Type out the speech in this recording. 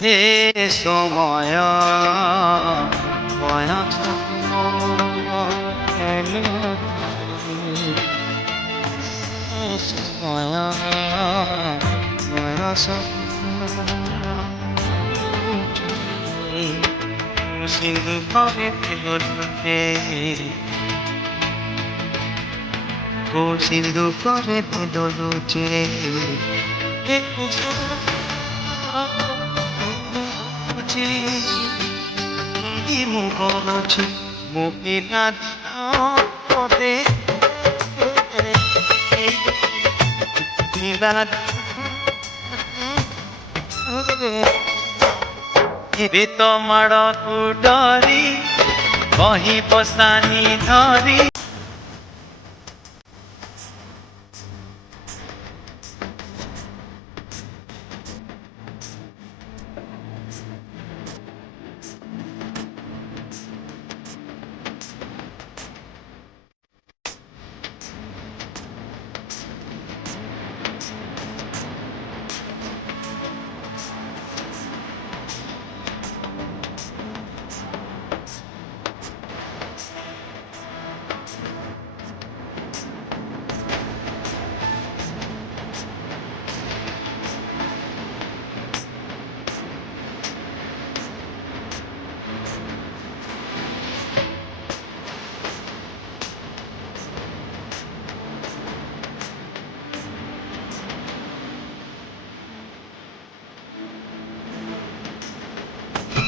হে সময় বয়স সিন্ধু করে তুলতে ও সিন্ধু করে তুলছে মুখছে মুখিনাথ পদে তোমার কুডরি বহি বসানি ধরি